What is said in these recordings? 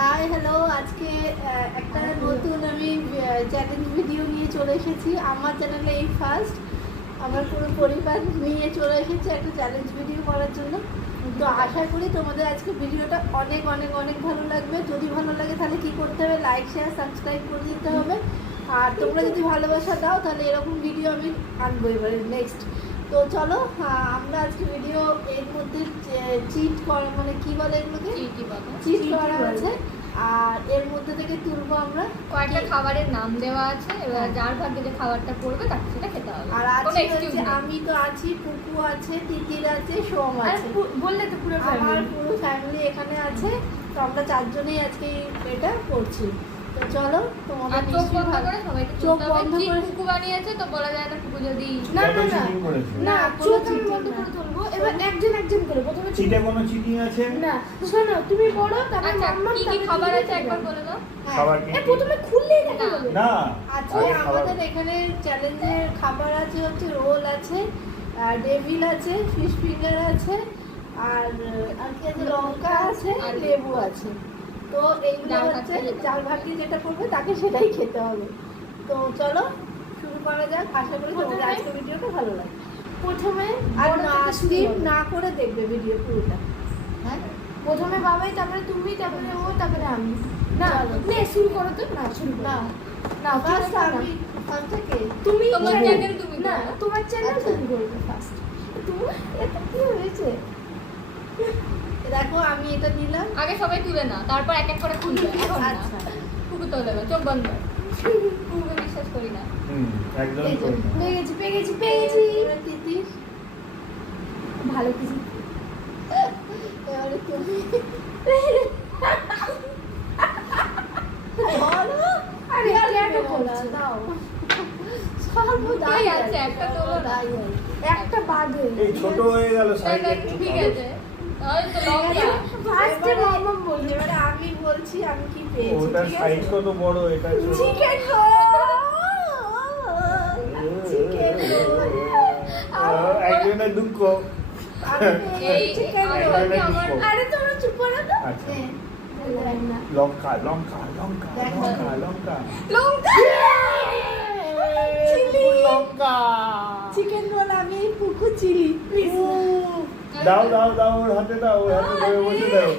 Hi hello, আজকে একটা নতুন আমি চ্যালেঞ্জ ভিডিও নিয়ে চলে এসেছি। আমার চ্যানেলে এই ফার্স্ট আমার পুরো পরিবার নিয়ে চলে এসেছি একটা চ্যালেঞ্জ ভিডিও করার জন্য। তো আশা করি তোমাদের আজকে ভিডিওটা অনেক অনেক অনেক ভালো লাগবে। যদি ভালো লাগে তাহলে কি করতে হবে, লাইক শেয়ার সাবস্ক্রাইব করে দিতে হবে। আর তোমরা যদি ভালোবাসা দাও তাহলে এরকম ভিডিও আমি আনবো এবারে নেক্সট। তো চলো, আমরা আজকে ভিডিও এর মধ্যে চিট করা মানে কি বলে এগুলোকে, চিট করা আছে। আর এর মধ্যে থেকে তুলবো আমরা কয়েকটা খাবারের নাম দেওয়া আছে, এবার যার ভাগ্যে যে খাবারটা পড়বে তাকে সেটা খেতে হবে। আর আছে হচ্ছে আমি তো আছি, পুকু আছে, তিতির আছে, সোম আছে, বললে তো পুরো আমার পুরো ফ্যামিলি এখানে আছে। তো আমরা চারজনেই আজকে এটা করছি। তো চলো তোমাদের চোখ বন্ধ করে সবাইকে চোখ বন্ধ করে পুকু বানিয়েছে তো বলা যায় না পুকু যদি না না না না চোখ আমি বন্ধ করে তুলবো। এবার একজন একজন করে প্রথমে চিটে কোনো চিটিং আছে না, শোনো তুমি বলো তারপর আচ্ছা মাম্মা কি কি খাবার আছে একবার বলে দাও। খাবার কি প্রথমে খুললেই দেখা না। যাবে। না আছে আমাদের এখানে চ্যালেঞ্জের খাবার আছে হচ্ছে রোল আছে, আর ডেভিল আছে, ফিশ ফিঙ্গার আছে, আর কি আছে, লঙ্কা আছে, আর লেবু আছে। তো এইগুলো হচ্ছে যার ভাগ্যে যেটা করবে তাকে সেটাই খেতে হবে। তো চলো শুরু করা যাক। আশা করি তোমাদের আজকে ভিডিওটা ভালো লাগে। প্রথমে আর বড় না থেকে শুরু স্কিপ করো। না করে দেখবে ভিডিও পুরোটা। হ্যাঁ প্রথমে বাবাই, তারপরে তুমি, তারপরে ও, তারপরে আমি। না চলো। নে শুরু করো তো। না শুরু করো না না ফার্স্ট ফার্স্ট আমি ফার্স্ট থেকে তুমি তোমার channel- channel তুমি না করো। তোমার চ্যানেল আচ্ছা। তুমি করবে ফার্স্ট। তোমার এটা কি হয়েছে? দেখো আমি এটা নিলাম। আগে সবাই তুলে না, তারপর এক এক করে খুলবে। এখন না আচ্ছা পুকু তুলে না, চোখ বন্ধ। পুকুকে বিশ্বাস করি না। একদম এই যে, করি না। পেয়ে গেছি পেয়ে গেছি পেয়ে গেছি। এবারে তিতির, ভালো কিছু এবারে তুমি। বলো। আরে আর কেন বেরো না, করছো? দাও। সর্বদাই দুটোই আছে, একটা তোলো না। সর্বদাই হয়। একটা বাদে এই ছোট হয়ে গেল সাইজ তাই না, ঠিক আছে হয়তো লঙ্কা ফার্স্টে মাম্মা বলবে এবারে আমি বলছি আমি কি পেয়েছি, ওটার ঠিক সাইজ আছে? কত বড়, এটা ছোট। চিকেন চিকেন একজনের দুঃখ। এই চিকেন আমি রোল। ভাবছি আমার আরে তোমরা চুপ করো তো। আচ্ছা না লঙ্কা লঙ্কা লঙ্কা দেখো। লঙ্কা লঙ্কা লঙ্কা চিলি লঙ্কা চিকেন রোল আমি পুকু চিলি প্লিজ। দাও দাও দাও ওর হাতে দাও, ওর হাতে ধরে বসে দাও।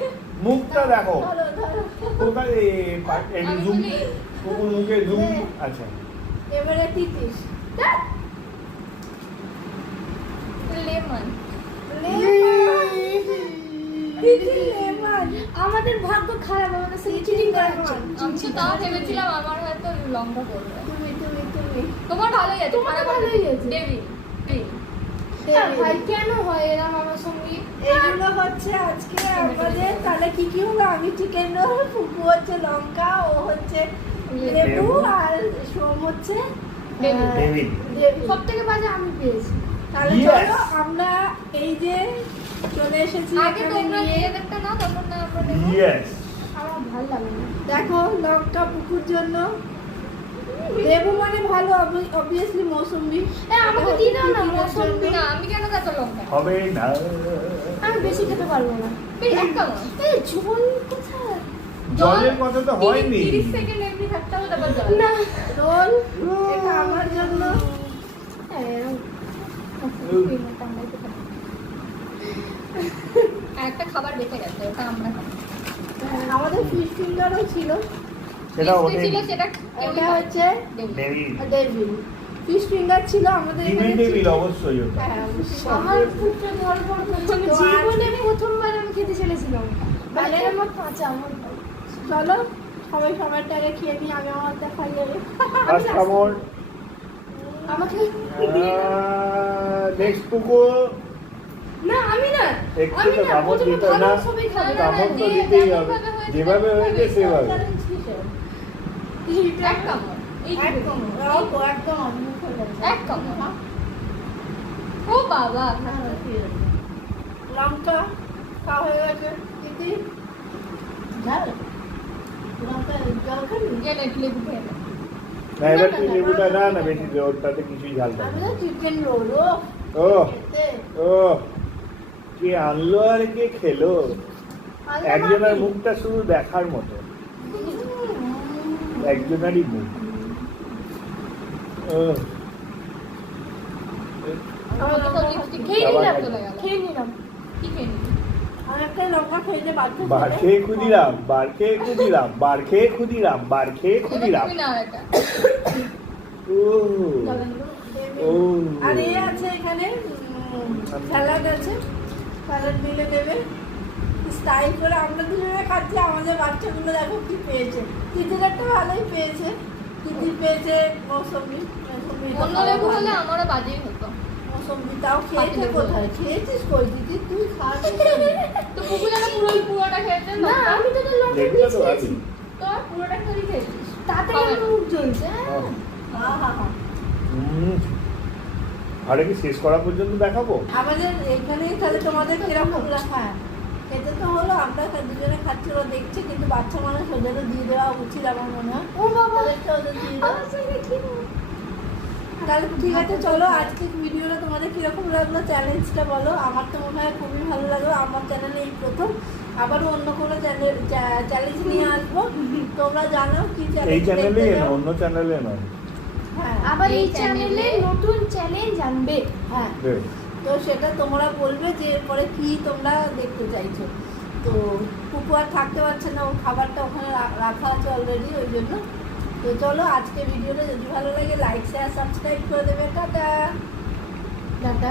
মুখটা দেখো ধরো ধরো। কোথায় এই আমি জুম, বলি। কুকুর মুখে জুম। হ্যাঁ। আচ্ছা এবারে তিতির। Lemon lemon. আমাদের ভাগ্য খারাপ, আমাদের সাথে চিটিং করা হচ্ছে। আমি তো তাও ভেবেছিলাম আমার হয়তো লঙ্কা পড়বে। তুমি তুমি তুমি তোমার ভালোই আছে, তোমার খারাপ ভালোই হয়নি। আছে। ডেভিড হ্যাঁ, ভাই কেন হয় এরকম আমার সঙ্গে? এগুলো হচ্ছে আজকে আমাদের। তাহলে কি কি হলো, আমি চিকেন রোল, ফুকু হচ্ছে লঙ্কা, ও হচ্ছে লেবু, আর সোম হচ্ছে ডেভিড। ডেভিড। ডেভিড। সব থেকে বাজে আমি পেয়েছি। তাহলে Yes! চলো আমরা এই যে চলে এসেছি আগে এখানে তোমরা নিয়ে। নিজেদেরটা না, তখন না আমরা নেবো। ইয়েস আমার ভালো লাগে না। দেখো লঙ্কা পুকুর জন্য, লেবু মানে ভালো, অবভিয়াসলি মৌসুম্বি। আমাকে দিয়ে দাও না মৌসুম্বি। না, আমি কেন এত লঙ্কা? হবে না। আমি বেশি খেতে পারবো না। এই এক কামড়। এই ঝোল কোথায়? জলের কথা তো হয়নি। 30 সেকেন্ড এমনি থাকতে হবে, তারপর জল। না রোল এটা আমার জন্য। আর একটা খাবার বেঁচে গেছে, ওটা আমরা খাবো। আমাদের ফিশ ফিঙ্গারও ছিল। সেটা List এ ওঠেনি। ছিল, সেটা কেউই এটা খায়নি। হচ্ছে David. David. Devil. Fish finger ছিল আমাদের ডিমের এখানে। ডেভিড অবশ্যই ওটা। হ্যাঁ, অবশ্যই। আমার পুত্র ধর্ম আমি তো জীবনে আজকে- প্রথমবার আমি খেতে চলেছিলাম। তাহলে মানে আমার কাঁচা আমার ভালো। চলো সবাই সবারটা আগে খেয়ে নিই, আমি আমার দেখা যাবে। ফার্স্ট কামড়। আমাকে নেক্সট কুকুর। না আমি না একটু আমি তো না কামড় প্রথমে দিতে ভালো না। সবাই খাবে। কামড় তো যে দিতেই যেমন হবে, ভাবে হয়েছে যেভাবে হয়েছে সেভাবে। চ্যালেঞ্জ কিসের? এক কামড়। এই একদম অল্প, একদম মুখ হয়ে যাচ্ছে। এক কামড়। ও বাবা, লঙ্কা খাওয়া হয়ে গেছে। দিদি ঝাল লঙ্কা জল খাবি? গেলে একটু লেবু খেয়ে নে। না এবার তুই লেবুটা না না বেশি দে, ওটাতে কিছুই ঝাল আমি থাকে তো চিকেন রোল ও খেতে। ও কে আনলো আর কে খেলো। একজনের মুখটা শুধু দেখার মতো, একজনেরই মুখ। আমার তো লিপস্টিক খেয়ে আবার নিলাম, চলে গেল। খেয়ে নিলাম। কি খেয়ে নিলি? আর একটা লঙ্কা খেয়ে বাচ্চা বার খেয়ে ক্ষুদিরাম, বার খেয়ে ক্ষুদিরাম, বার খেয়ে ক্ষুদিরাম, বার খেয়ে ক্ষুদিরাম। তুমি না এটা। ও ও আর এ আছে এখানে স্যালাড আছে, স্যালাড দিলে দেবে স্টাইল করে। আমরা দুজনে খাচ্ছি, আমাদের বাচ্চাগুলো দেখো কি পেয়েছে। তিতির একটা ভালোই পেয়েছে, তিতির পেয়েছে মৌসম্বি। অন্য লেবু হলে আমারও বাজেই হতো। মৌসম্বি তাও খেয়েছে পাতিলেবু। কোথায়? খেয়েছিস কই দিদি? তুই খাস তো পুকু যেন পুরোটা খেয়েছে না, আমি তো তোর লঙ্কা দেখলে মিক্স তো খেয়েছি। আমি। তো পুরোটা খেয়ে খেয়েছিস। তাতে হবে আমার না। মুখ জ্বলছে। আরে কি শেষ করা পর্যন্ত দেখাবো? আমাদের এখানে তাহলে তোমাদের কিরকম রাখা? খেতে তো হলো, আমরা দুজনে খাচ্ছি, ওরা দেখছে, কিন্তু বাচ্চা মানুষ ওদেরও দিয়ে দেওয়া উচিত আমার মনে হয়। ও বাবা, ওদেরকে ওদের দিয়ে দাও। আমার সঙ্গে কি তাহলে ঠিক আছে, চলো আজকে ভিডিওটা তোমাদের কিরকম লাগলো, চ্যালেঞ্জটা বলো। আমার তো মনে হয় খুবই ভালো লাগলো। আমার চ্যানেলে এই প্রথম, আবারও অন্য কোনো চ্যালেঞ্জ নিয়ে আসবো। তোমরা জানো কি এই চ্যানেলে দেখতে না, চাও। অন্য চ্যানেলে নয়। হ্যাঁ আবার এই এই চ্যানেলে চ্যানেলে নতুন চ্যালেঞ্জ আনবে। হ্যাঁ, বেশ। তো সেটা তোমরা বলবে যে এরপরে কি তোমরা দেখতে চাইছো। তো কুকু আর থাকতে পারছে না, ওর খাবারটা ওখানে রাখা আছে অলরেডি, ওই জন্য। তো চলো আজকে ভিডিওটা যদি ভালো লাগে লাইক শেয়ার সাবস্ক্রাইব করে দেবে। টাটা। দাদা